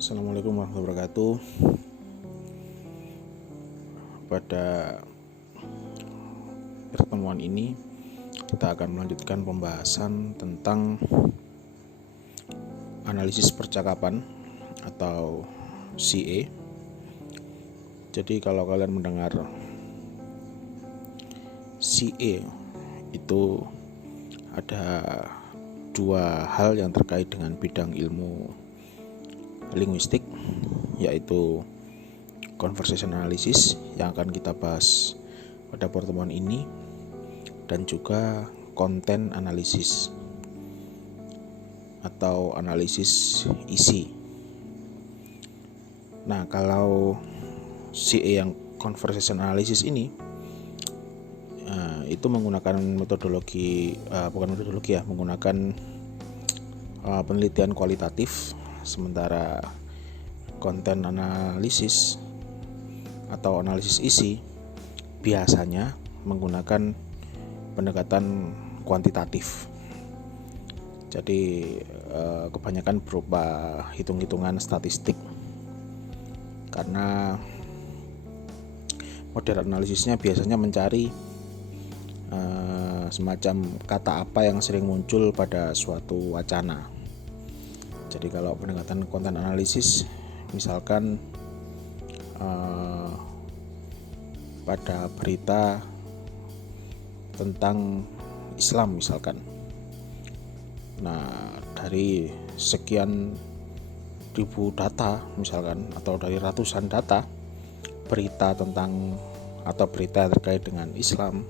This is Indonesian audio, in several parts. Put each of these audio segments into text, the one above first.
Assalamualaikum warahmatullahi wabarakatuh. Pada pertemuan ini kita akan melanjutkan pembahasan tentang analisis percakapan atau CA. Jadi kalau kalian mendengar CA itu ada dua hal yang terkait dengan bidang ilmu linguistik, yaitu conversation analysis yang akan kita bahas pada pertemuan ini, dan juga content analysis atau analisis isi. Nah, kalau CA yang conversation analysis ini itu menggunakan metodologi menggunakan penelitian kualitatif, sementara konten analisis atau analisis isi biasanya menggunakan pendekatan kuantitatif. Jadi kebanyakan berupa hitung-hitungan statistik, karena model analisisnya biasanya mencari semacam kata apa yang sering muncul pada suatu wacana. Jadi kalau pendekatan konten analisis, misalkan pada berita tentang Islam misalkan, nah dari sekian ribu data misalkan, atau dari ratusan data berita tentang atau berita terkait dengan Islam,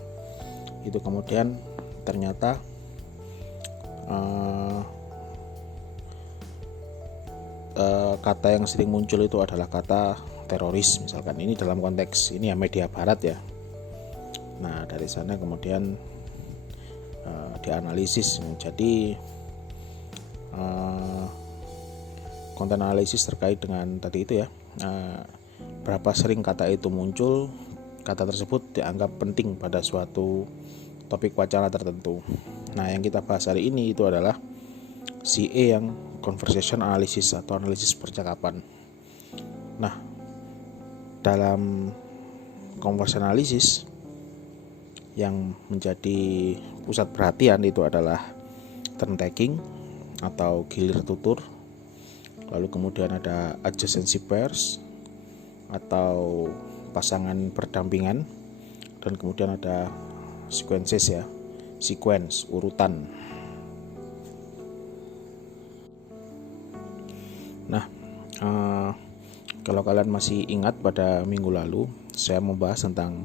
itu kemudian ternyata kata yang sering muncul itu adalah kata teroris misalkan. Ini dalam konteks ini ya media barat ya. Nah dari sana kemudian dianalisis menjadi konten analisis terkait dengan tadi itu ya, berapa sering kata itu muncul, kata tersebut dianggap penting pada suatu topik wacana tertentu. Nah yang kita bahas hari ini itu adalah CA yang conversation analysis atau analisis percakapan. Nah, dalam conversation analysis yang menjadi pusat perhatian itu adalah turn taking atau gilir tutur, lalu kemudian ada adjacency pairs atau pasangan berdampingan, dan kemudian ada sequences ya, sequence urutan. Nah, kalau kalian masih ingat pada minggu lalu saya membahas tentang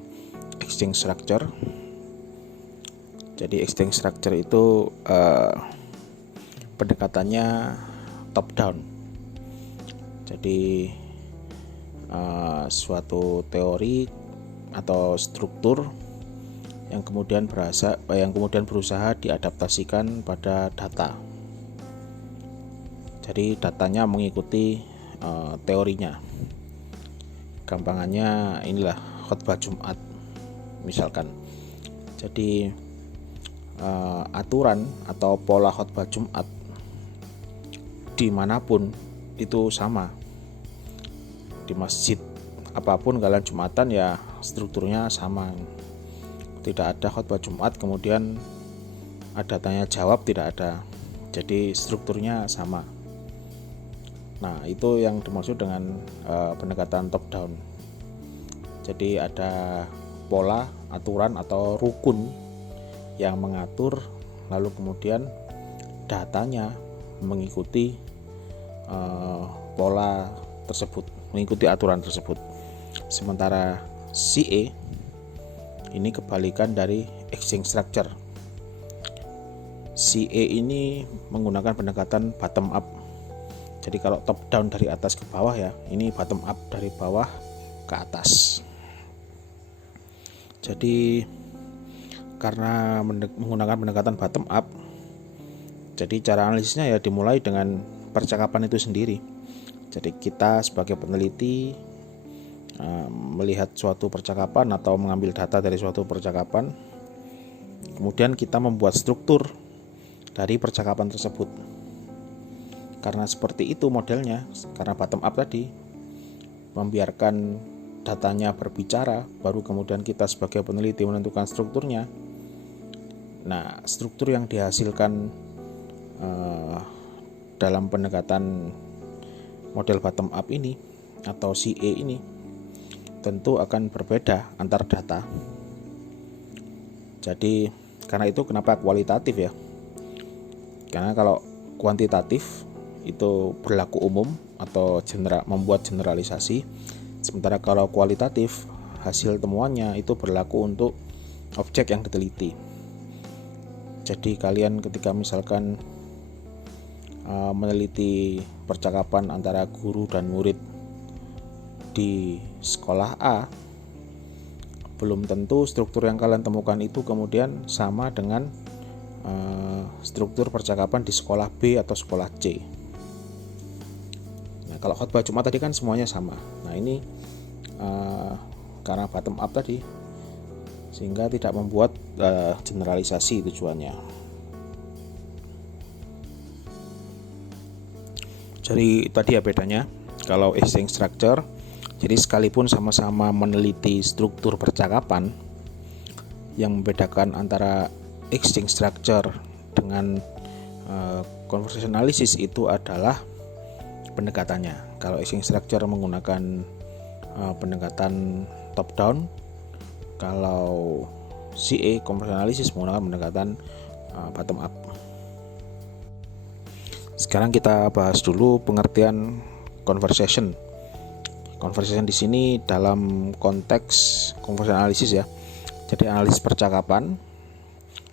exchange structure. Jadi exchange structure itu pendekatannya top down. Jadi suatu teori atau struktur yang kemudian berusaha diadaptasikan pada data. Jadi datanya mengikuti teorinya. Gampangannya inilah khotbah Jumat misalkan. Jadi aturan atau pola khotbah Jumat dimanapun itu sama. Di masjid apapun kalian Jumatan ya strukturnya sama. Tidak ada khotbah Jumat kemudian ada tanya jawab, tidak ada. Jadi strukturnya sama. Nah itu yang dimaksud dengan pendekatan top down. Jadi ada pola, aturan atau rukun yang mengatur, lalu kemudian datanya mengikuti pola tersebut, mengikuti aturan tersebut. Sementara CA ini kebalikan dari exchange structure. CA ini menggunakan pendekatan bottom up. Jadi kalau top down dari atas ke bawah ya, ini bottom up dari bawah ke atas. Jadi karena menggunakan pendekatan bottom up, jadi cara analisisnya ya dimulai dengan percakapan itu sendiri. Jadi kita sebagai peneliti melihat suatu percakapan atau mengambil data dari suatu percakapan, kemudian kita membuat struktur dari percakapan tersebut. Karena seperti itu modelnya, karena bottom up tadi, membiarkan datanya berbicara, baru kemudian kita sebagai peneliti menentukan strukturnya. Nah, struktur yang dihasilkan dalam pendekatan model bottom up ini atau CA ini tentu akan berbeda antar data. Jadi karena itu kenapa kualitatif ya? Karena kalau kuantitatif itu berlaku umum atau membuat generalisasi, sementara kalau kualitatif hasil temuannya itu berlaku untuk objek yang diteliti. Jadi kalian ketika misalkan meneliti percakapan antara guru dan murid di sekolah A, belum tentu struktur yang kalian temukan itu kemudian sama dengan struktur percakapan di sekolah B atau sekolah C. Nah, kalau khotbah Jumat tadi kan semuanya sama. Nah, ini karena bottom up tadi, sehingga tidak membuat generalisasi tujuannya. Jadi tadi ya bedanya. Kalau exchange structure, jadi sekalipun sama-sama meneliti struktur percakapan, yang membedakan antara exchange structure dengan conversation analysis itu adalah pendekatannya. Kalau exchange structure menggunakan pendekatan top down, kalau CA conversation analysis menggunakan pendekatan bottom up. Sekarang kita bahas dulu pengertian conversation. Conversation di sini dalam konteks conversation analysis ya. Jadi analisis percakapan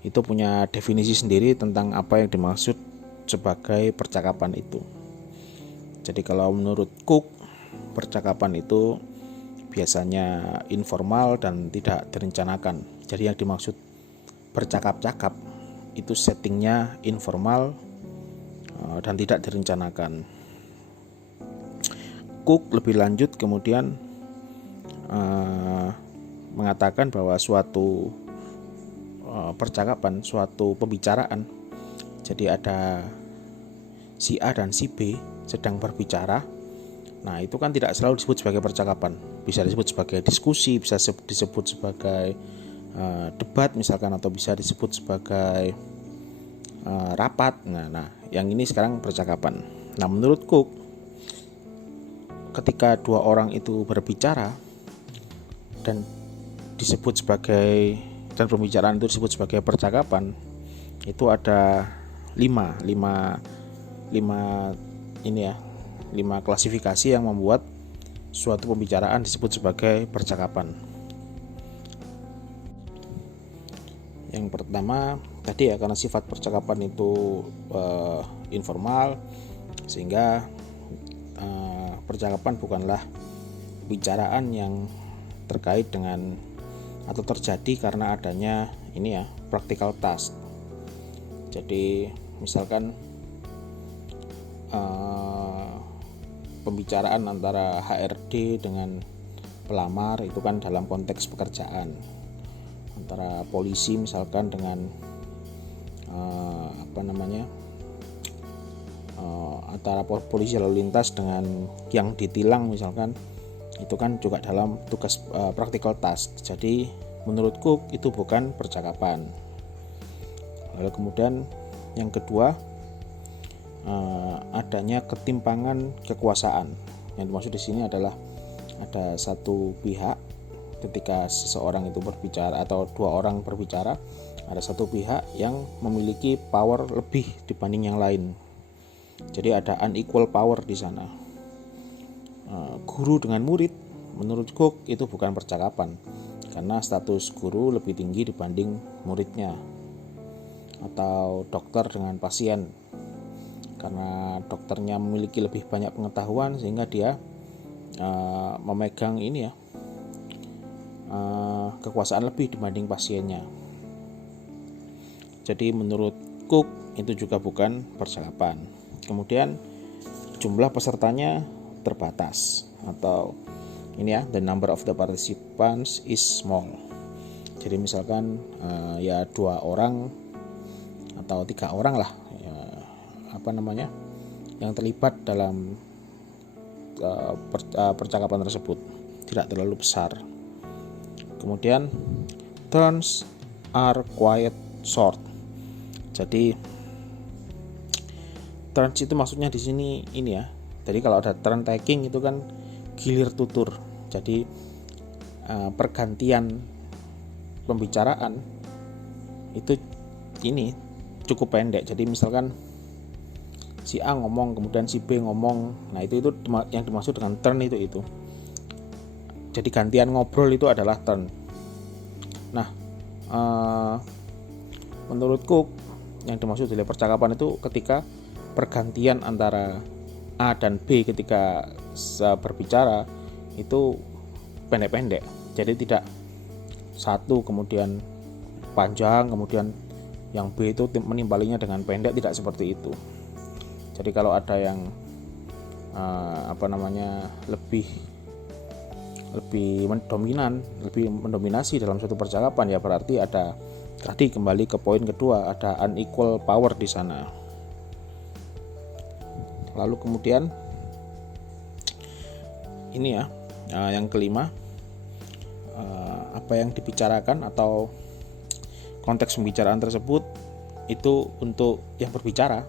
itu punya definisi sendiri tentang apa yang dimaksud sebagai percakapan itu. Jadi kalau menurut Cook, percakapan itu biasanya informal dan tidak direncanakan. Jadi yang dimaksud bercakap-cakap itu settingnya informal dan tidak direncanakan. Cook lebih lanjut kemudian mengatakan bahwa suatu percakapan, suatu pembicaraan, jadi ada si A dan si B sedang berbicara. Nah, itu kan tidak selalu disebut sebagai percakapan, bisa disebut sebagai diskusi, bisa disebut sebagai debat misalkan, atau bisa disebut sebagai rapat. Nah, yang ini sekarang percakapan. Nah, menurut Cook, ketika dua orang itu berbicara dan disebut sebagai, dan pembicaraan itu disebut sebagai percakapan, itu ada 5 klasifikasi yang membuat suatu pembicaraan disebut sebagai percakapan. Yang pertama tadi ya, karena sifat percakapan itu informal, sehingga percakapan bukanlah pembicaraan yang terkait dengan atau terjadi karena adanya ini ya, practical task. Jadi misalkan pembicaraan antara HRD dengan pelamar itu kan dalam konteks pekerjaan, antara polisi misalkan dengan antara polisi lalu lintas dengan yang ditilang misalkan, itu kan juga dalam tugas practical task. Jadi menurut Cook itu bukan percakapan. Lalu kemudian yang kedua, adanya ketimpangan kekuasaan. Yang dimaksud di sini adalah ada satu pihak, ketika seseorang itu berbicara atau dua orang berbicara, ada satu pihak yang memiliki power lebih dibanding yang lain. Jadi ada unequal power di sana. Guru dengan murid, menurut Cook itu bukan percakapan, karena status guru lebih tinggi dibanding muridnya. Atau dokter dengan pasien, karena dokternya memiliki lebih banyak pengetahuan sehingga dia memegang ini ya, kekuasaan lebih dibanding pasiennya. Jadi menurut Cook itu juga bukan percakapan. Kemudian jumlah pesertanya terbatas, atau ini ya, the number of the participants is small. Jadi misalkan ya 2 orang atau 3 orang lah ya, yang terlibat dalam percakapan tersebut, tidak terlalu besar. Kemudian turns are quite short. Jadi turns itu maksudnya di sini ini ya. Jadi kalau ada turn taking itu kan gilir tutur. Jadi pergantian pembicaraan itu ini cukup pendek. Jadi misalkan si A ngomong kemudian si B ngomong, nah itu yang dimaksud dengan turn itu. Jadi gantian ngobrol itu adalah turn. Nah, menurut Cook yang dimaksud dari percakapan itu ketika pergantian antara A dan B ketika berbicara itu pendek-pendek. Jadi tidak satu kemudian panjang kemudian yang B itu menimbalinya dengan pendek, tidak seperti itu. Jadi kalau ada yang lebih mendominasi dalam suatu percakapan, ya berarti ada tadi kembali ke poin kedua, ada unequal power di sana. Lalu kemudian ini ya, yang kelima, apa yang dibicarakan atau konteks pembicaraan tersebut itu untuk yang berbicara,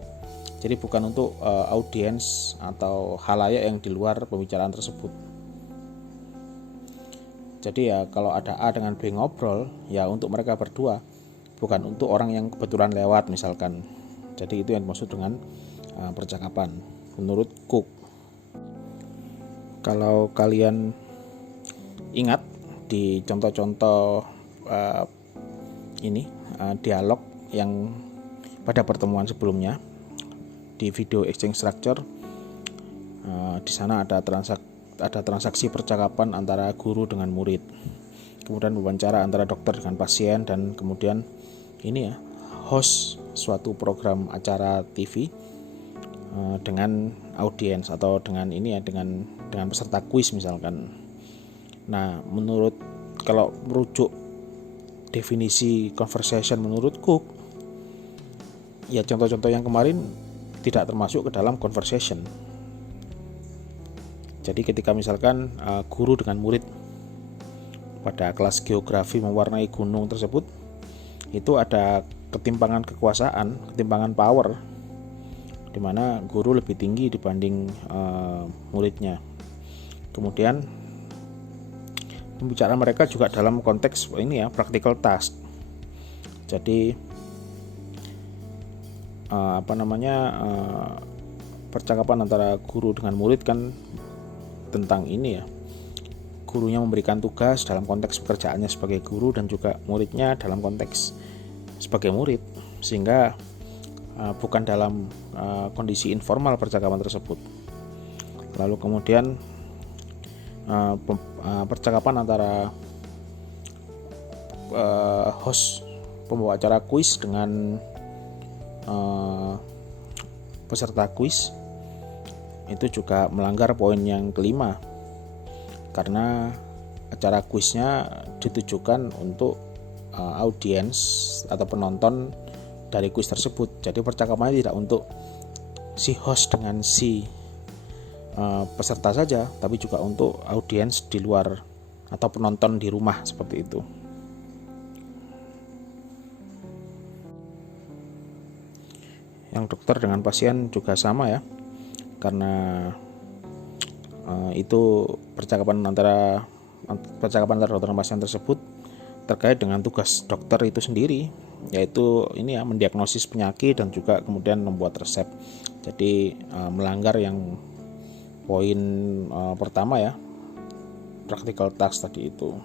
jadi bukan untuk audiens atau khalayak yang di luar pembicaraan tersebut. Jadi ya kalau ada A dengan B ngobrol, ya untuk mereka berdua, bukan untuk orang yang kebetulan lewat misalkan. Jadi itu yang dimaksud dengan percakapan menurut Cook. Kalau kalian ingat di contoh-contoh dialog yang pada pertemuan sebelumnya di video exchange structure, di sana ada transaksi percakapan antara guru dengan murid, kemudian wawancara antara dokter dengan pasien, dan kemudian ini ya, host suatu program acara TV dengan audiens atau dengan ini ya, dengan peserta kuis misalkan. Nah, kalau merujuk definisi conversation menurut Cook, ya contoh-contoh yang kemarin tidak termasuk ke dalam conversation. Jadi ketika misalkan guru dengan murid pada kelas geografi mewarnai gunung tersebut, itu ada ketimpangan kekuasaan, ketimpangan power, di mana guru lebih tinggi dibanding muridnya. Kemudian pembicaraan mereka juga dalam konteks ini ya, practical task. Jadi percakapan antara guru dengan murid kan tentang ini ya, gurunya memberikan tugas dalam konteks pekerjaannya sebagai guru dan juga muridnya dalam konteks sebagai murid, sehingga bukan dalam kondisi informal percakapan tersebut. Lalu kemudian percakapan antara host pembawa acara kuis dengan peserta kuis itu juga melanggar poin yang kelima, karena acara kuisnya ditujukan untuk audiens atau penonton dari kuis tersebut. Jadi percakapannya tidak untuk si host dengan si peserta saja, tapi juga untuk audiens di luar atau penonton di rumah, seperti itu. Yang dokter dengan pasien juga sama ya, karena itu percakapan antara dokter dan pasien tersebut terkait dengan tugas dokter itu sendiri, yaitu ini ya, mendiagnosis penyakit dan juga kemudian membuat resep. Jadi melanggar yang poin pertama ya, practical task tadi itu.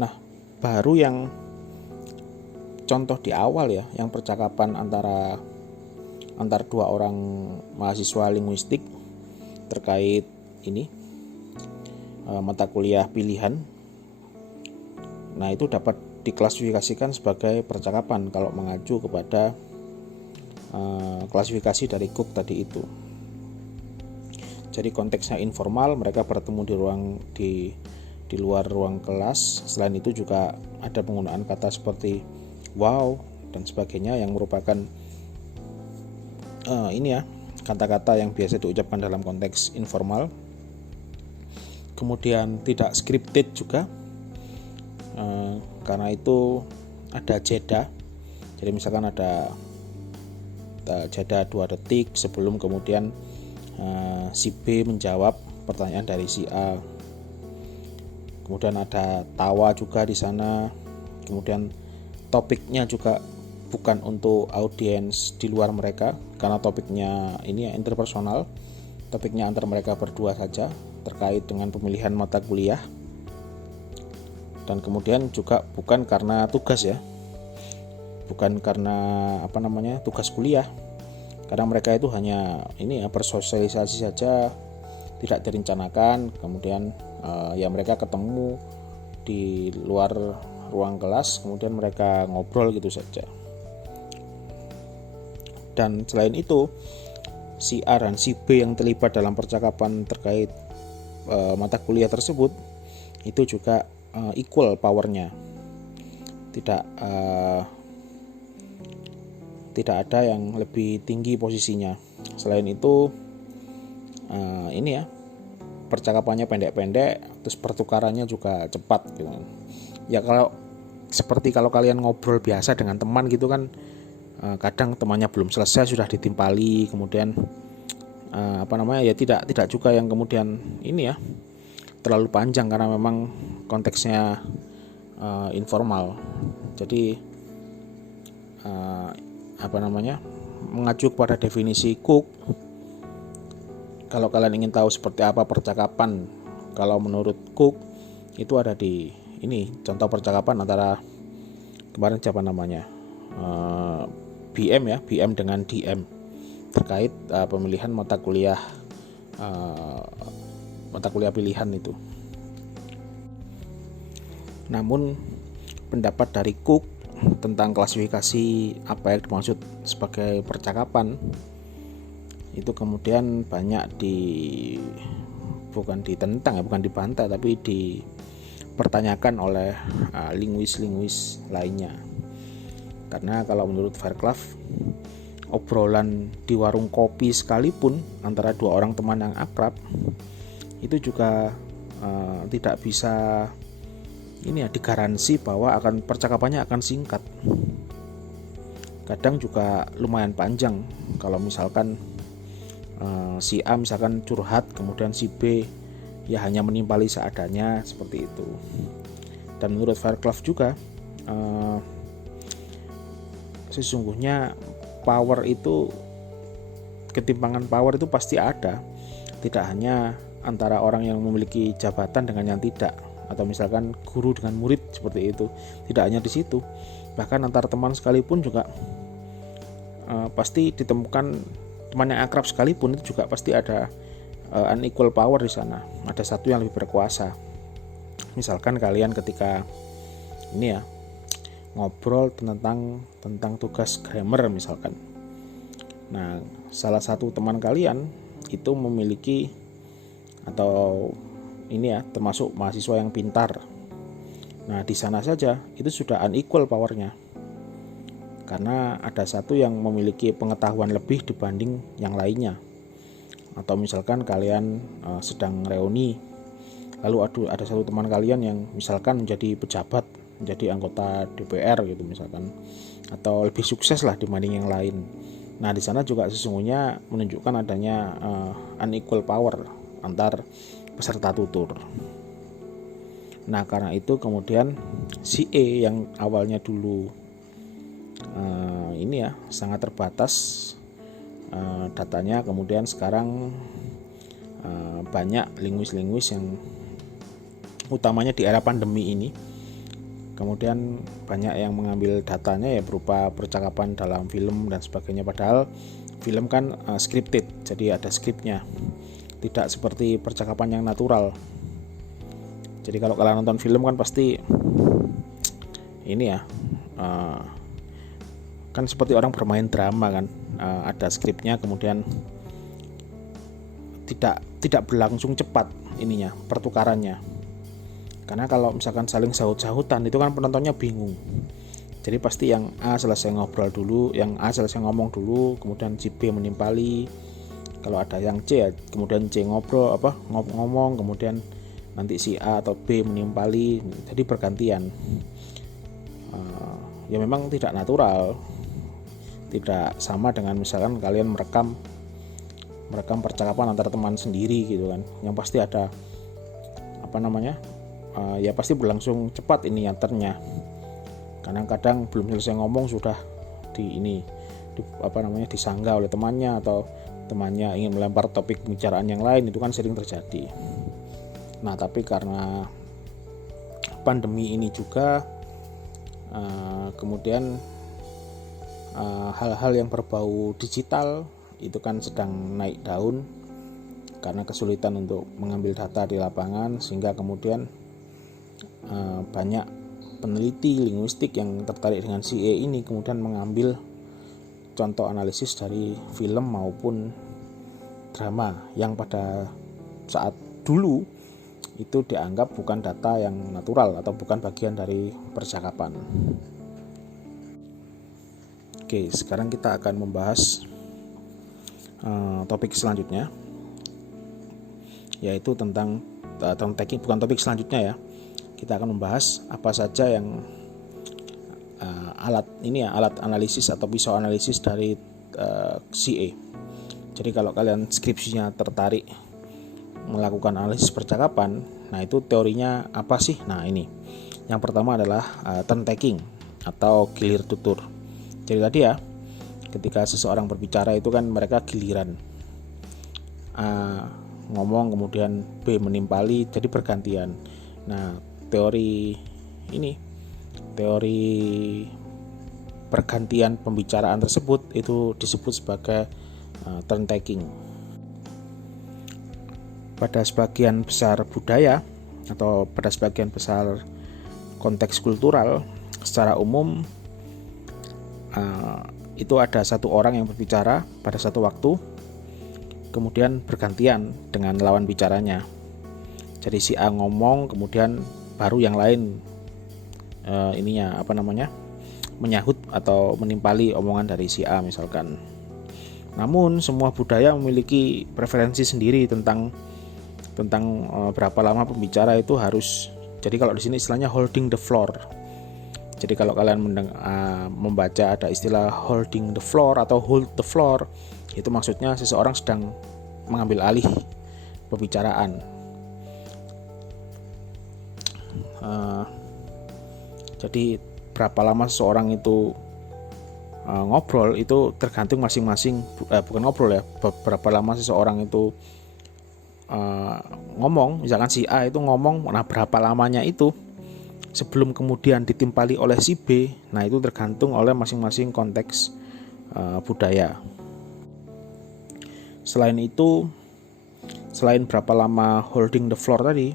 Nah, baru yang contoh di awal ya, yang percakapan antar dua orang mahasiswa linguistik terkait ini mata kuliah pilihan. Nah, itu dapat diklasifikasikan sebagai percakapan kalau mengacu kepada klasifikasi dari Cook tadi itu. Jadi konteksnya informal, mereka bertemu di luar ruang kelas. Selain itu juga ada penggunaan kata seperti wow dan sebagainya yang merupakan ini ya, kata-kata yang biasa diucapkan dalam konteks informal. Kemudian tidak scripted juga, karena itu ada jeda. Jadi misalkan ada jeda 2 detik sebelum kemudian si B menjawab pertanyaan dari si A. Kemudian ada tawa juga di sana. Kemudian topiknya juga bukan untuk audiens di luar mereka, karena topiknya ini ya interpersonal, topiknya antar mereka berdua saja terkait dengan pemilihan mata kuliah. Dan kemudian juga bukan karena tugas ya, bukan karena tugas kuliah, karena mereka itu hanya ini ya bersosialisasi saja, tidak direncanakan. Kemudian ya mereka ketemu di luar ruang kelas, kemudian mereka ngobrol gitu saja. Dan selain itu, si A dan si B yang terlibat dalam percakapan terkait mata kuliah tersebut itu juga equal powernya, tidak ada yang lebih tinggi posisinya. Selain itu ini ya, percakapannya pendek-pendek, terus pertukarannya juga cepat gitu. Ya seperti kalau kalian ngobrol biasa dengan teman gitu kan, kadang temannya belum selesai sudah ditimpali, kemudian ya tidak juga yang kemudian ini ya terlalu panjang, karena memang konteksnya informal. Jadi mengacu kepada definisi Cook, kalau kalian ingin tahu seperti apa percakapan kalau menurut Cook, itu ada di ini contoh percakapan antara kemarin siapa namanya BM dengan DM terkait pemilihan mata kuliah pilihan itu. Namun pendapat dari Cook tentang klasifikasi apa yang dimaksud sebagai percakapan itu kemudian banyak bukan dibantah, tapi dipertanyakan oleh linguis lainnya. Karena kalau menurut Fairclough, obrolan di warung kopi sekalipun antara dua orang teman yang akrab itu juga tidak bisa digaransi bahwa percakapannya akan singkat. Kadang juga lumayan panjang. Kalau misalkan si A misalkan curhat, kemudian si B ya hanya menimpali seadanya seperti itu. Dan menurut Fairclough juga sesungguhnya ketimpangan power itu pasti ada, tidak hanya antara orang yang memiliki jabatan dengan yang tidak, atau misalkan guru dengan murid seperti itu, tidak hanya di situ, bahkan antar teman sekalipun juga pasti ditemukan, teman yang akrab sekalipun itu juga pasti ada unequal power di sana, ada satu yang lebih berkuasa. Misalkan kalian ketika ini ya ngobrol tentang tugas grammar misalkan. Nah, salah satu teman kalian itu memiliki atau ini ya termasuk mahasiswa yang pintar. Nah, di sana saja itu sudah unequal powernya. Karena ada satu yang memiliki pengetahuan lebih dibanding yang lainnya. Atau misalkan kalian sedang reuni, lalu ada satu teman kalian yang misalkan menjadi pejabat, menjadi anggota DPR gitu misalkan, atau lebih sukses lah dibanding yang lain. Nah, di sana juga sesungguhnya menunjukkan adanya unequal power antar peserta tutur. Nah, karena itu kemudian si E yang awalnya dulu ini ya sangat terbatas datanya, kemudian sekarang banyak linguis yang utamanya di era pandemi ini, kemudian banyak yang mengambil datanya ya berupa percakapan dalam film dan sebagainya, padahal film kan scripted, jadi ada skripnya, tidak seperti percakapan yang natural. Jadi kalau kalian nonton film kan pasti ini ya kan seperti orang bermain drama kan, ada skripnya, kemudian tidak berlangsung cepat ininya pertukarannya. Karena kalau misalkan saling sahut-sahutan itu kan penontonnya bingung. Jadi pasti yang A selesai ngobrol dulu, yang A selesai ngomong dulu, kemudian si B menimpali. Kalau ada yang C ya, kemudian C ngomong, kemudian nanti si A atau B menimpali. Jadi bergantian. Ya memang tidak natural, tidak sama dengan misalkan kalian merekam percakapan antara teman sendiri gitu kan, yang pasti ada ya pasti berlangsung cepat ini nyanternya. Kadang-kadang belum selesai ngomong sudah disanggah oleh temannya, atau temannya ingin melempar topik pembicaraan yang lain. Itu kan sering terjadi. Nah, tapi karena pandemi ini juga kemudian hal-hal yang berbau digital itu kan sedang naik daun karena kesulitan untuk mengambil data di lapangan, sehingga kemudian banyak peneliti linguistik yang tertarik dengan CA ini kemudian mengambil contoh analisis dari film maupun drama yang pada saat dulu itu dianggap bukan data yang natural atau bukan bagian dari percakapan. Oke, sekarang kita akan membahas topik selanjutnya, yaitu tentang taking. Bukan topik selanjutnya ya, kita akan membahas apa saja yang alat analisis atau pisau analisis dari CA. Jadi kalau kalian skripsinya tertarik melakukan analisis percakapan, nah itu teorinya apa sih? Nah ini, yang pertama adalah turn taking atau gilir tutur. Jadi tadi ya, ketika seseorang berbicara itu kan mereka giliran, A ngomong kemudian B menimpali, jadi bergantian. Nah teori pergantian pembicaraan tersebut itu disebut sebagai turn taking. Pada sebagian besar budaya atau pada sebagian besar konteks kultural, secara umum itu ada satu orang yang berbicara pada satu waktu, kemudian bergantian dengan lawan bicaranya. Jadi si A ngomong, kemudian baru yang lain menyahut atau menimpali omongan dari si A misalkan. Namun semua budaya memiliki preferensi sendiri tentang berapa lama pembicara itu harus. Jadi kalau di sini istilahnya holding the floor. Jadi kalau kalian membaca ada istilah holding the floor atau hold the floor, itu maksudnya seseorang sedang mengambil alih pembicaraan. Jadi berapa lama seseorang itu ngobrol itu tergantung masing-masing, bukan ngobrol ya, berapa lama seseorang itu ngomong. Misalkan si A itu ngomong, nah berapa lamanya itu sebelum kemudian ditimpali oleh si B, nah itu tergantung oleh masing-masing konteks budaya. Selain itu, selain berapa lama holding the floor tadi,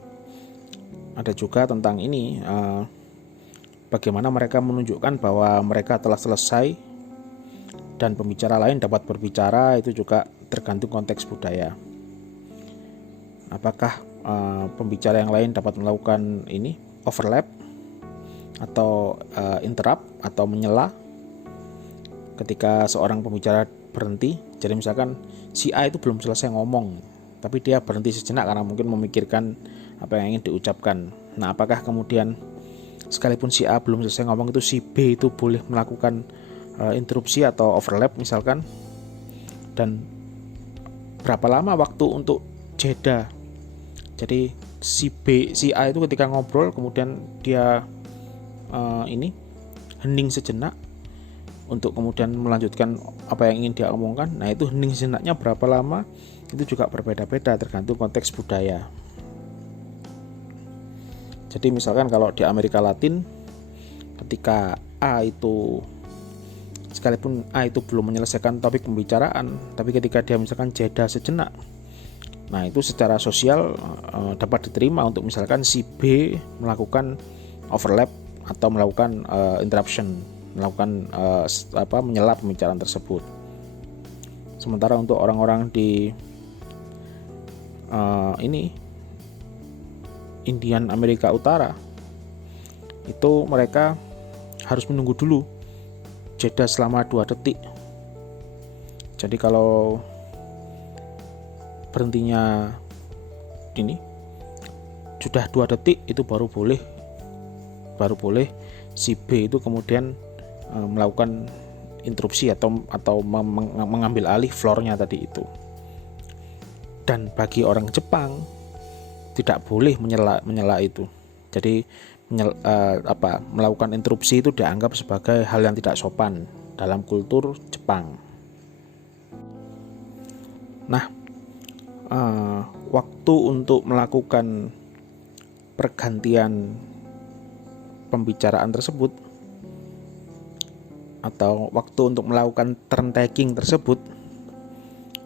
ada juga tentang ini, bagaimana mereka menunjukkan bahwa mereka telah selesai dan pembicara lain dapat berbicara. Itu juga tergantung konteks budaya. Apakah pembicara yang lain dapat melakukan ini overlap atau interrupt atau menyela ketika seorang pembicara berhenti. Jadi misalkan si A itu belum selesai ngomong, tapi dia berhenti sejenak karena mungkin memikirkan apa yang ingin diucapkan. Nah, apakah kemudian sekalipun si A belum selesai ngomong itu si B itu boleh melakukan interupsi atau overlap misalkan? Dan berapa lama waktu untuk jeda? Jadi si A itu ketika ngobrol kemudian dia hening sejenak untuk kemudian melanjutkan apa yang ingin dia omongkan. Nah itu hening sejenaknya berapa lama, itu juga berbeda-beda tergantung konteks budaya. Jadi misalkan kalau di Amerika Latin, ketika sekalipun A itu belum menyelesaikan topik pembicaraan, tapi ketika dia misalkan jeda sejenak, nah itu secara sosial dapat diterima untuk misalkan si B melakukan overlap atau melakukan interruption, melakukan menyela pembicaraan tersebut. Sementara untuk orang-orang di Indian Amerika Utara, itu mereka harus menunggu dulu jeda selama 2 detik. Jadi kalau berhentinya ini sudah 2 detik itu baru boleh si B itu kemudian melakukan interupsi atau mengambil alih floornya tadi itu. Dan bagi orang Jepang tidak boleh menyela itu. Jadi melakukan interupsi itu dianggap sebagai hal yang tidak sopan dalam kultur Jepang. Nah, waktu untuk melakukan pergantian pembicaraan tersebut atau waktu untuk melakukan turn taking tersebut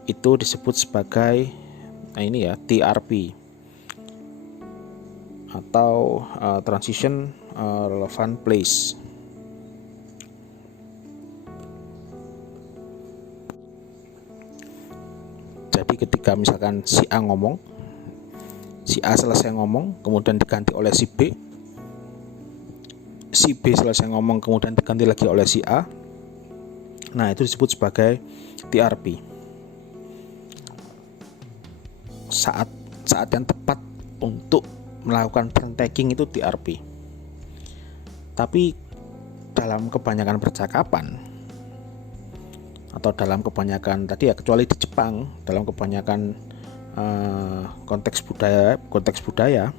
itu disebut sebagai TRP atau transition relevant place. Jadi ketika misalkan si A selesai ngomong kemudian diganti oleh si B selesai ngomong kemudian diganti lagi oleh si A, nah itu disebut sebagai TRP. Saat yang tepat untuk melakukan turn taking itu TRP. Tapi dalam kebanyakan percakapan atau dalam kebanyakan tadi ya, kecuali di Jepang, dalam kebanyakan konteks budaya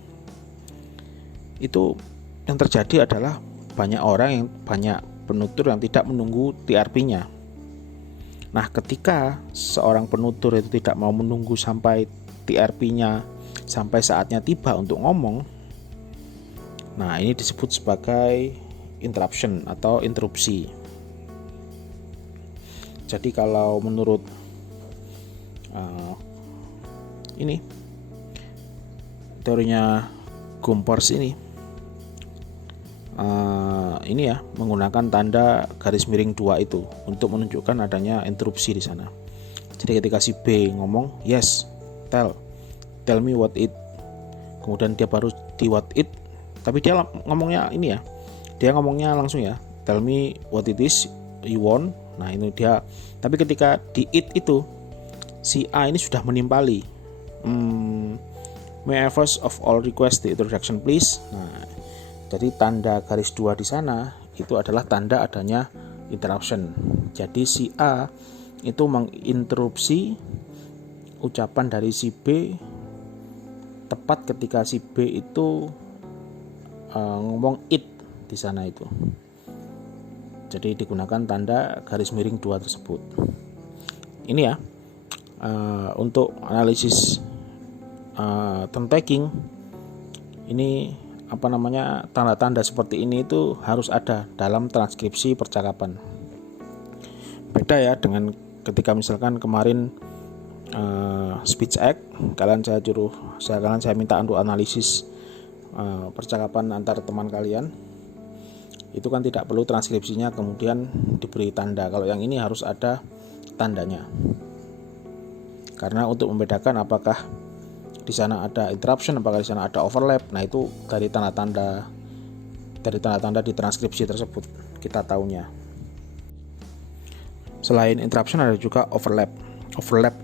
itu yang terjadi adalah banyak penutur yang tidak menunggu TRP-nya. Nah, ketika seorang penutur itu tidak mau menunggu sampai TRP-nya sampai saatnya tiba untuk ngomong, nah ini disebut sebagai interruption atau interupsi. Jadi kalau menurut teorinya Gompers ini menggunakan tanda garis miring 2 itu untuk menunjukkan adanya interupsi di sana. Jadi ketika si B ngomong yes, tell me what it, kemudian dia baru di what it, tapi dia ngomongnya dia ngomongnya langsung ya, tell me what it is you want. Nah ini dia, tapi ketika di it itu si A ini sudah menimpali may I first of all request the introduction please. Nah, jadi tanda garis 2 di sana itu adalah tanda adanya interruption. Jadi si A itu menginterupsi ucapan dari si B tepat ketika si B itu ngomong it di sana itu. Jadi digunakan tanda garis miring 2 tersebut. Ini ya untuk analisis turn taking ini tanda-tanda seperti ini itu harus ada dalam transkripsi percakapan. Beda ya dengan ketika misalkan kemarin speech act, saya minta untuk analisis percakapan antar teman kalian. Itu kan tidak perlu transkripsinya kemudian diberi tanda. Kalau yang ini harus ada tandanya. Karena untuk membedakan apakah di sana ada interruption, apakah di sana ada overlap. Nah, itu dari tanda-tanda di transkripsi tersebut kita tahunya. Selain interruption ada juga overlap.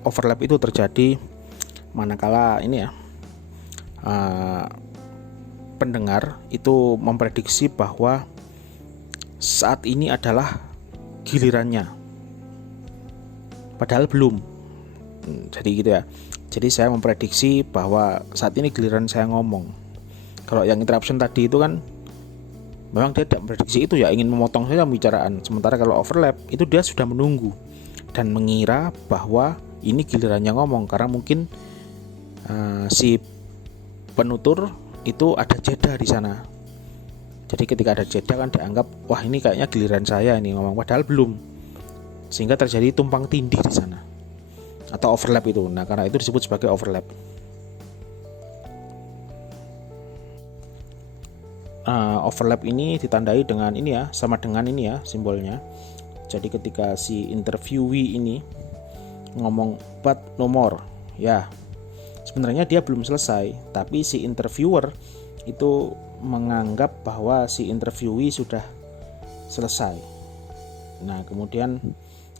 Overlap itu terjadi manakala pendengar itu memprediksi bahwa saat ini adalah gilirannya, padahal belum. Jadi gitu ya. Jadi saya memprediksi bahwa saat ini giliran saya ngomong. Kalau yang interruption tadi itu kan memang dia tidak memprediksi itu ya, ingin memotong saja pembicaraan. Sementara kalau overlap itu dia sudah menunggu dan mengira bahwa ini gilirannya ngomong, karena mungkin si penutur itu ada jeda di sana. Jadi ketika ada jeda kan dianggap wah ini kayaknya giliran saya ini ngomong, padahal belum. Sehingga terjadi tumpang tindih di sana atau overlap itu. Nah, karena itu disebut sebagai overlap. Overlap ini ditandai dengan sama dengan simbolnya. Jadi ketika si interviewee ini ngomong but no more, ya sebenarnya dia belum selesai, tapi si interviewer itu menganggap bahwa si interviewee sudah selesai. Nah kemudian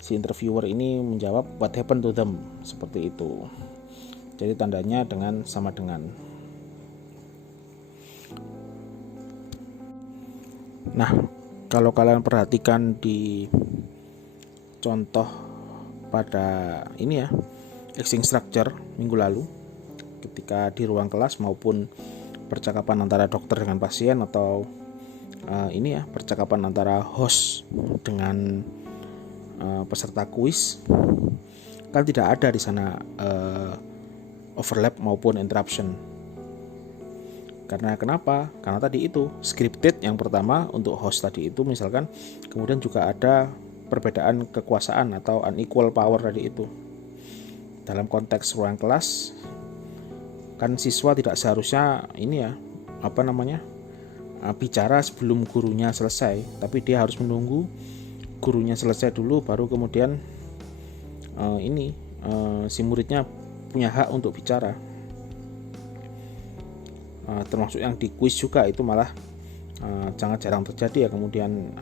si interviewer ini menjawab what happened to them, seperti itu. Jadi tandanya dengan sama dengan. Nah kalau kalian perhatikan di contoh pada ini ya, exchange structure minggu lalu, ketika di ruang kelas maupun percakapan antara dokter dengan pasien, atau ini ya, percakapan antara host dengan peserta kuis, kan tidak ada di sana overlap maupun interruption. Karena kenapa? Karena tadi itu scripted yang pertama untuk host tadi itu misalkan, kemudian juga ada perbedaan kekuasaan atau unequal power tadi itu. Dalam konteks ruang kelas kan siswa tidak seharusnya ini ya, bicara sebelum gurunya selesai, tapi dia harus menunggu gurunya selesai dulu baru kemudian si muridnya punya hak untuk bicara. Termasuk yang di kuis juga itu malah sangat jarang terjadi ya, kemudian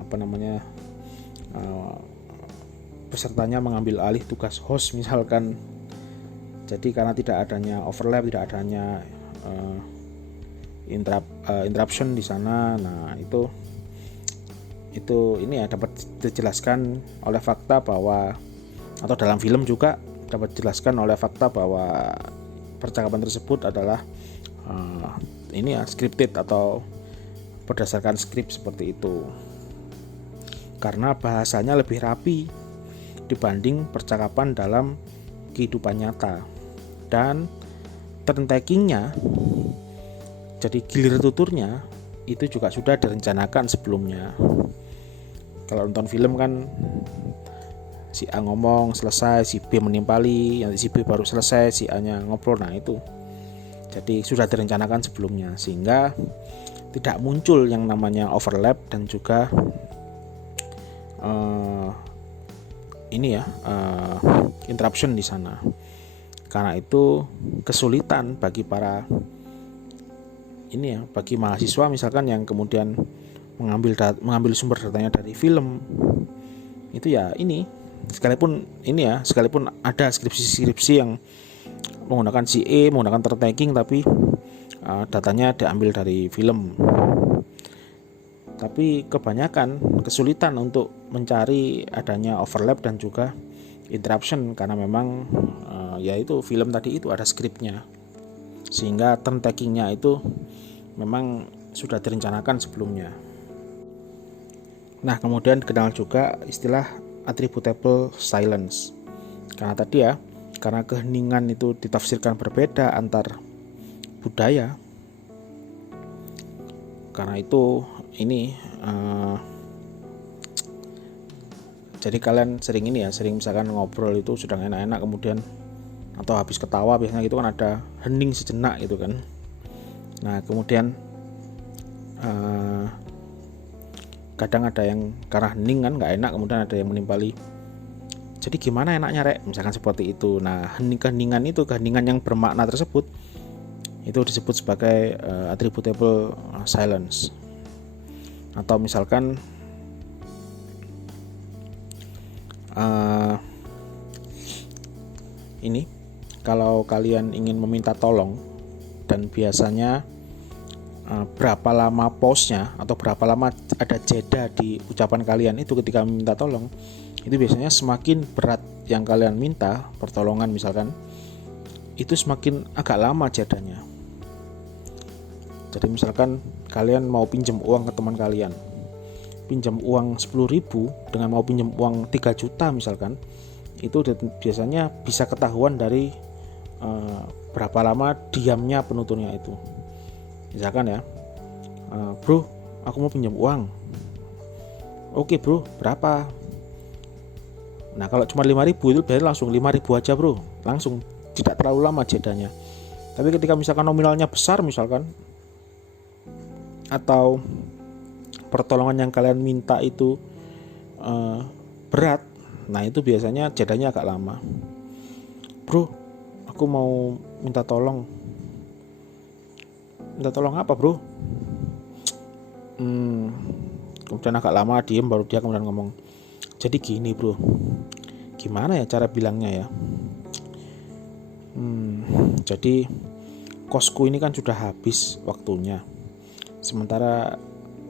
pesertanya mengambil alih tugas host misalkan. Jadi karena tidak adanya overlap, tidak adanya interruption di sana, nah itu ini ya dapat dijelaskan oleh fakta bahwa, atau dalam film juga dapat dijelaskan oleh fakta bahwa percakapan tersebut adalah ini ya scripted atau berdasarkan skrip seperti itu. Karena bahasanya lebih rapi dibanding percakapan dalam kehidupan nyata, dan turn takingnya, jadi gilir tuturnya itu juga sudah direncanakan sebelumnya. Kalau nonton film kan si A ngomong selesai, si B menimpali, nanti si B baru selesai, si A nya ngobrol. Nah itu jadi sudah direncanakan sebelumnya, sehingga tidak muncul yang namanya overlap dan juga interruption di sana. Karena itu kesulitan bagi bagi mahasiswa misalkan yang kemudian mengambil sumber datanya dari film itu ya, sekalipun ada skripsi yang menggunakan CA, menggunakan turn taking, tapi datanya diambil dari film. Tapi kebanyakan kesulitan untuk mencari adanya overlap dan juga interruption karena memang yaitu film tadi itu ada skripnya, sehingga turn takingnya itu memang sudah direncanakan sebelumnya. Nah kemudian dikenal juga istilah attributable silence. Karena tadi ya, karena keheningan itu ditafsirkan berbeda antar budaya, karena itu jadi kalian sering misalkan ngobrol itu sudah enak-enak, kemudian atau habis ketawa biasanya gitu kan ada hening sejenak gitu kan. Nah kemudian kadang ada yang karena hening kan nggak enak, kemudian ada yang menimpali, jadi gimana enaknya rek, misalkan seperti itu. Nah keheningan yang bermakna tersebut itu disebut sebagai attributable silence. Atau misalkan kalau kalian ingin meminta tolong dan biasanya berapa lama pause-nya atau berapa lama ada jeda di ucapan kalian itu ketika meminta tolong, itu biasanya semakin berat yang kalian minta pertolongan misalkan, itu semakin agak lama jedanya. Jadi misalkan kalian mau pinjam uang ke teman kalian, pinjam uang 10.000 dengan mau pinjam uang 3 juta misalkan, itu biasanya bisa ketahuan dari berapa lama diamnya penuturnya itu. Misalkan ya, bro aku mau pinjam uang. Oke bro, berapa? Nah kalau cuma 5.000 itu biasanya langsung 5.000 aja bro, langsung, tidak terlalu lama jedanya. Tapi ketika misalkan nominalnya besar misalkan, atau pertolongan yang kalian minta itu berat, nah itu biasanya jedanya agak lama. Bro, aku mau minta tolong. Minta tolong apa bro? kemudian agak lama diem, baru dia kemudian ngomong, jadi gini bro, gimana ya cara bilangnya ya, jadi kosku ini kan sudah habis waktunya, sementara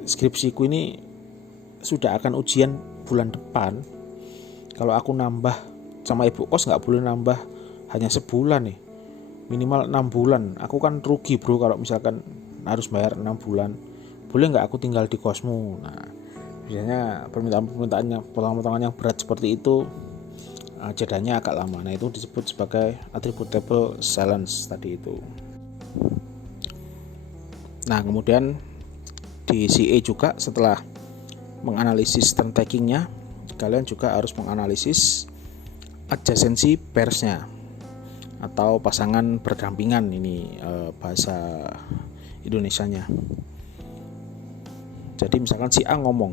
skripsiku ini sudah akan ujian bulan depan. Kalau aku nambah sama ibu kos nggak boleh nambah hanya sebulan nih, minimal 6 bulan. Aku kan rugi bro kalau misalkan harus bayar 6 bulan. Boleh nggak aku tinggal di kosmu? Nah, biasanya permintaan-permintaannya, potongan-potongan yang berat seperti itu jedanya agak lama. Nah, itu disebut sebagai attributable silence tadi itu. Nah, kemudian di CA juga setelah menganalisis turn takingnya, kalian juga harus menganalisis adjacency pairs-nya atau pasangan berdampingan, ini bahasa Indonesianya. Jadi misalkan si A ngomong,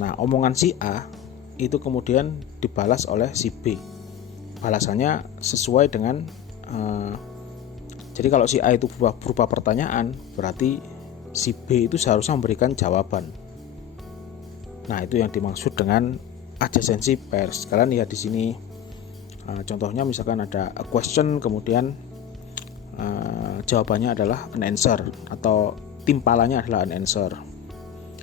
nah omongan si A itu kemudian dibalas oleh si B, balasannya sesuai dengan jadi kalau si A itu berupa pertanyaan, berarti si B itu seharusnya memberikan jawaban. Nah, itu yang dimaksud dengan adjacency pairs. Kalian lihat di sini contohnya, misalkan ada a question, kemudian jawabannya adalah an answer, atau timpalannya adalah an answer.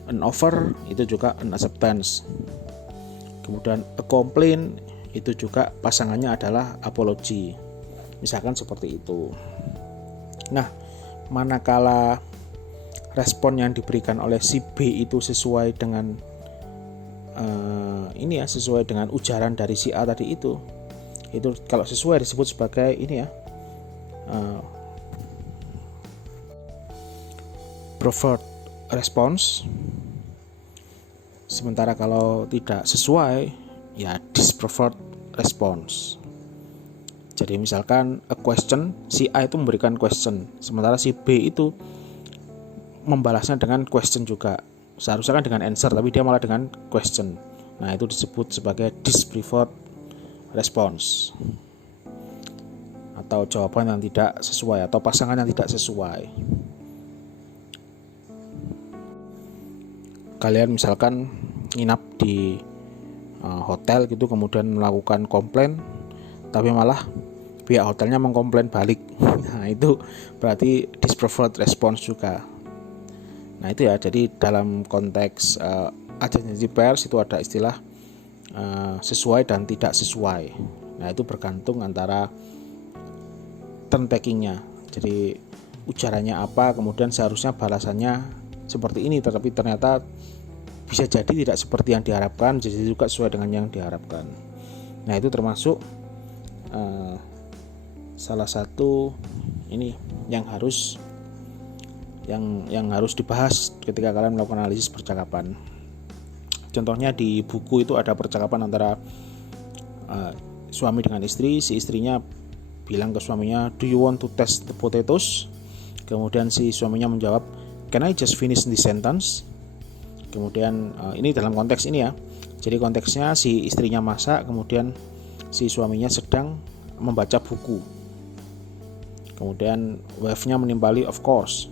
An offer itu juga an acceptance. Kemudian a complaint itu juga pasangannya adalah apology. Misalkan seperti itu. Nah, manakala respon yang diberikan oleh si B itu sesuai dengan sesuai dengan ujaran dari si A tadi itu kalau sesuai disebut sebagai preferred response. Sementara kalau tidak sesuai, ya dispreferred response. Jadi misalkan a question, si A itu memberikan question, sementara si B itu membalasnya dengan question juga. Seharusnya kan dengan answer, tapi dia malah dengan question. Nah, itu disebut sebagai dispreferred response, atau jawaban yang tidak sesuai, atau pasangan yang tidak sesuai. Kalian misalkan nginap di hotel gitu, kemudian melakukan komplain, tapi malah pihak hotelnya mengkomplain balik. Nah, itu berarti dispreferred response juga. Nah, itu ya, jadi dalam konteks adjacency pairs itu ada istilah sesuai dan tidak sesuai. Nah, itu bergantung antara turn takingnya. Jadi ujarannya apa, kemudian seharusnya balasannya seperti ini, tetapi ternyata bisa jadi tidak seperti yang diharapkan, jadi juga sesuai dengan yang diharapkan. Nah, itu termasuk salah satu ini yang harus dibahas ketika kalian melakukan analisis percakapan. Contohnya di buku itu ada percakapan antara suami dengan istri. Si istrinya bilang ke suaminya, "Do you want to test the potatoes?" Kemudian si suaminya menjawab, "Can I just finish the sentence?" Kemudian ini dalam konteks ini ya. Jadi konteksnya si istrinya masak, kemudian si suaminya sedang membaca buku. Kemudian wife-nya menimpali, "Of course."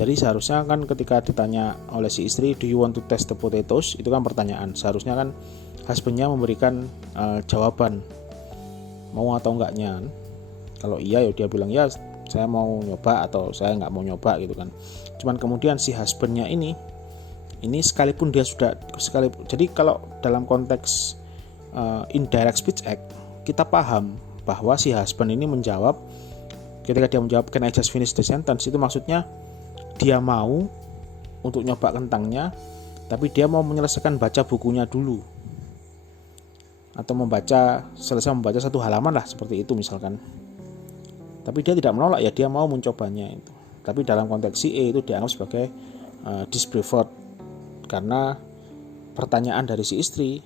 Jadi seharusnya kan ketika ditanya oleh si istri, "Do you want to test the potatoes?" Itu kan pertanyaan. Seharusnya kan husband-nya memberikan jawaban mau atau enggaknya. Kalau iya ya dia bilang, "Ya saya mau nyoba," atau "Saya nggak mau nyoba," gitu kan. Cuman kemudian si husband-nya ini sekalipun dia sudah jadi kalau dalam konteks indirect speech act, kita paham bahwa si husband ini menjawab, ketika dia menjawab "Can I just finish the sentence?" itu maksudnya dia mau untuk nyoba kentangnya, tapi dia mau menyelesaikan baca bukunya dulu, atau selesai membaca satu halaman lah, seperti itu misalkan. Tapi dia tidak menolak ya, dia mau mencobanya itu. Tapi dalam konteks CA itu dianggap sebagai dispreferred, karena pertanyaan dari si istri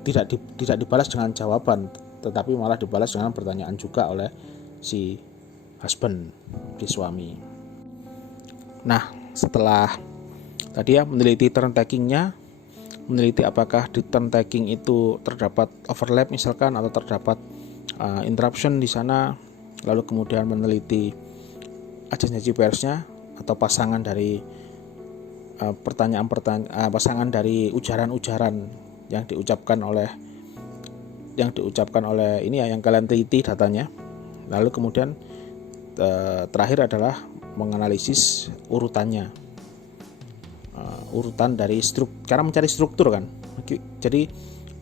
tidak dibalas dengan jawaban, tetapi malah dibalas dengan pertanyaan juga oleh si husband, si suami. Nah, setelah tadi ya meneliti turn takingnya, meneliti apakah di turn taking itu terdapat overlap misalkan, atau terdapat interruption di sana, lalu kemudian meneliti adjacency pairs-nya atau pasangan dari pasangan dari ujaran-ujaran yang diucapkan oleh ini ya, yang kalian teliti datanya. Lalu kemudian terakhir adalah menganalisis urutannya, urutan dari karena mencari struktur kan. Jadi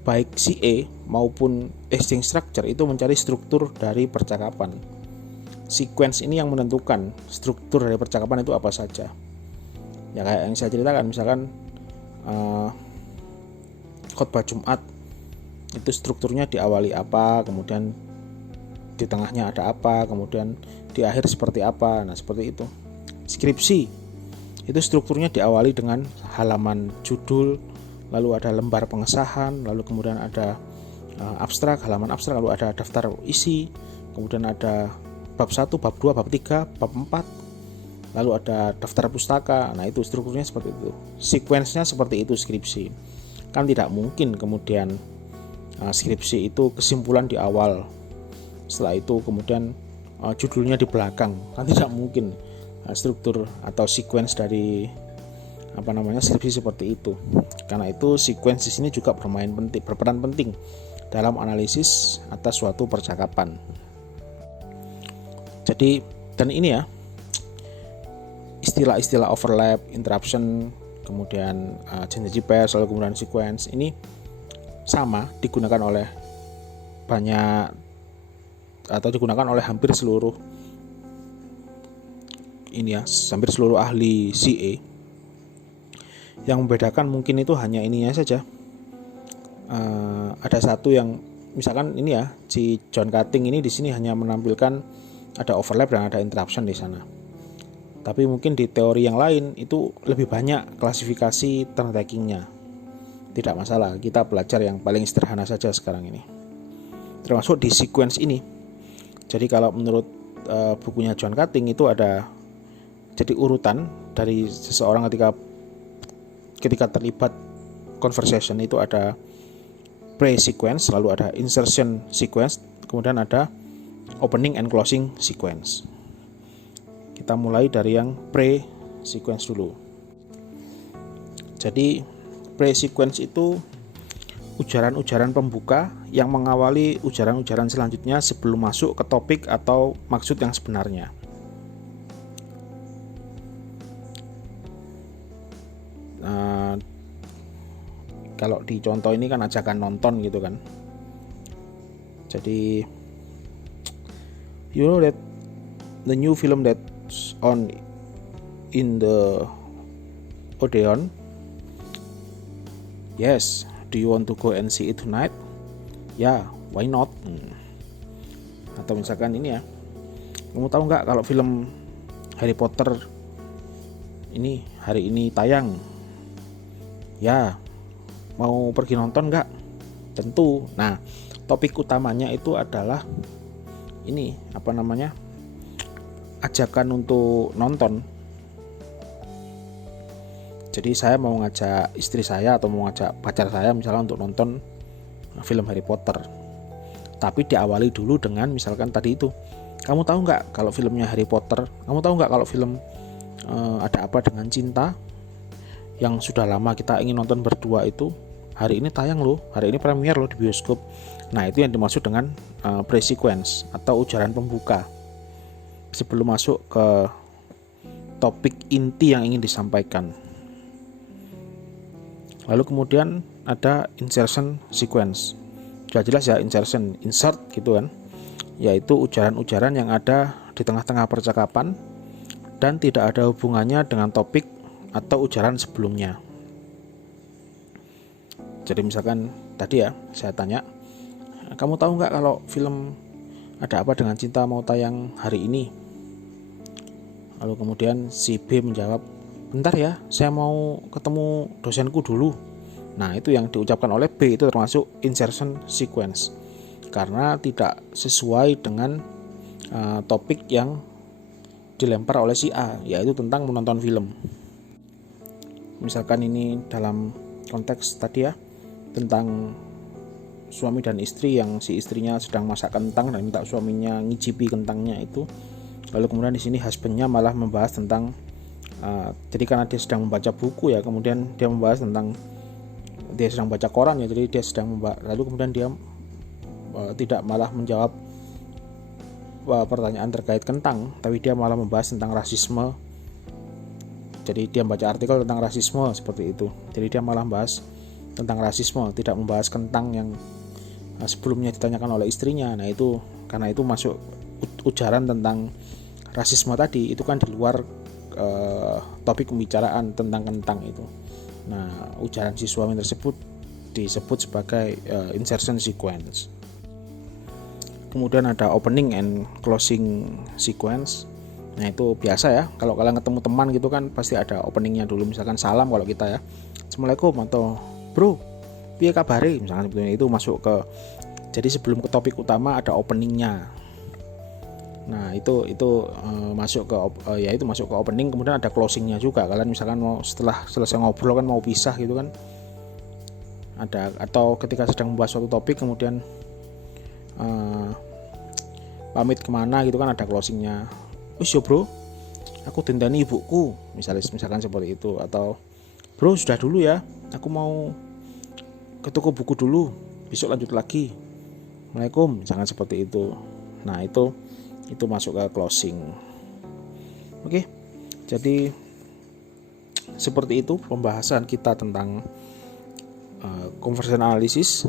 baik si E maupun exchange structure itu mencari struktur dari percakapan. Sequence ini yang menentukan struktur dari percakapan itu apa saja. Ya kayak yang saya ceritakan, misalkan khotbah Jumat itu strukturnya diawali apa, kemudian di tengahnya ada apa, kemudian di akhir seperti apa. Nah seperti itu. Skripsi itu strukturnya diawali dengan halaman judul, lalu ada lembar pengesahan, lalu kemudian ada abstrak, halaman abstrak, lalu ada daftar isi, kemudian ada bab 1, bab 2, bab 3, bab 4, lalu ada daftar pustaka. Nah itu strukturnya seperti itu, sequence-nya seperti itu skripsi. Kan tidak mungkin kemudian skripsi itu kesimpulan di awal, setelah itu kemudian judulnya di belakang, kan tidak mungkin. Struktur atau sequence dari skripsi seperti itu. Karena itu sequence di sini juga berperan penting dalam analisis atas suatu percakapan. Jadi dan ini ya, istilah-istilah overlap, interruption, kemudian change pair, lalu kemudian sequence ini sama digunakan oleh hampir seluruh ahli CA. Yang membedakan mungkin itu hanya ininya saja. Ada satu yang misalkan ini ya, si John Cutting ini di sini hanya menampilkan ada overlap dan ada interruption di sana. Tapi mungkin di teori yang lain itu lebih banyak klasifikasi turn takingnya. Tidak masalah, kita belajar yang paling sederhana saja sekarang ini. Termasuk di sequence ini. Jadi kalau menurut bukunya John Cutting itu ada jadi urutan dari seseorang ketika terlibat conversation itu ada pre-sequence, lalu ada insertion sequence, kemudian ada opening and closing sequence. Kita mulai dari yang pre-sequence dulu. Jadi pre-sequence itu ujaran-ujaran pembuka yang mengawali ujaran-ujaran selanjutnya sebelum masuk ke topik atau maksud yang sebenarnya. Kalau di contoh ini kan ajakan nonton gitu kan. Jadi you know that the new film that's on in the Odeon. Yes, do you want to go and see it tonight? Ya, why not? Atau misalkan ini ya, kamu tahu nggak kalau film Harry Potter ini hari ini tayang? Ya, mau pergi nonton nggak? Tentu. Nah, topik utamanya itu adalah ini ajakan untuk nonton. Jadi saya mau ngajak istri saya atau mau ngajak pacar saya misalnya untuk nonton film Harry Potter. Tapi diawali dulu dengan misalkan tadi itu, kamu tahu nggak kalau filmnya Harry Potter? Kamu tahu nggak kalau film Ada Apa Dengan Cinta yang sudah lama kita ingin nonton berdua itu hari ini tayang loh, hari ini premier loh di bioskop. Nah itu yang dimaksud dengan pre-sequence atau ujaran pembuka sebelum masuk ke topik inti yang ingin disampaikan. Lalu kemudian ada insertion sequence. Sudah jelas ya, insert gitu kan, yaitu ujaran-ujaran yang ada di tengah-tengah percakapan dan tidak ada hubungannya dengan topik atau ujaran sebelumnya. Jadi misalkan tadi ya saya tanya, kamu tahu nggak kalau film Ada Apa Dengan Cinta mau tayang hari ini? Lalu kemudian si B menjawab, bentar ya, saya mau ketemu dosenku dulu. Nah itu yang diucapkan oleh B itu termasuk insertion sequence, karena tidak sesuai dengan topik yang dilempar oleh si A, yaitu tentang menonton film. Misalkan ini dalam konteks tadi ya, tentang suami dan istri yang si istrinya sedang masak kentang dan minta suaminya ngicipi kentangnya itu. Lalu kemudian di sini husbandnya malah membahas tentang Jadi karena dia sedang membaca buku ya, kemudian dia membahas tentang, dia sedang baca koran ya, jadi dia sedang lalu kemudian dia tidak malah menjawab pertanyaan terkait kentang, tapi dia malah membahas tentang rasisme. Jadi dia membaca artikel tentang rasisme seperti itu. Jadi dia malah membahas tentang rasisme, tidak membahas kentang yang sebelumnya ditanyakan oleh istrinya. Nah itu karena itu masuk ujaran tentang rasisme tadi, itu kan di luar topik pembicaraan tentang kentang itu. Nah ujaran si suami tersebut disebut sebagai insertion sequence. Kemudian ada opening and closing sequence. Nah itu biasa ya, kalau kalian ketemu teman gitu kan pasti ada openingnya dulu, misalkan salam kalau kita ya, Assalamualaikum, atau bro, piye kabare, misalkan itu masuk ke, jadi sebelum ke topik utama ada openingnya. Nah itu masuk ke ya itu masuk ke opening, kemudian ada closingnya juga. Kalian misalkan mau setelah selesai ngobrol kan mau pisah gitu kan, ada, atau ketika sedang membahas suatu topik kemudian pamit kemana gitu kan ada closingnya. Wis yo bro, aku dendani ibuku, misalkan seperti itu. Atau bro sudah dulu ya, aku mau ke toko buku dulu, besok lanjut lagi, Assalamualaikum, misalkan seperti itu. Nah itu masuk ke closing. Oke, jadi seperti itu pembahasan kita tentang conversion analysis.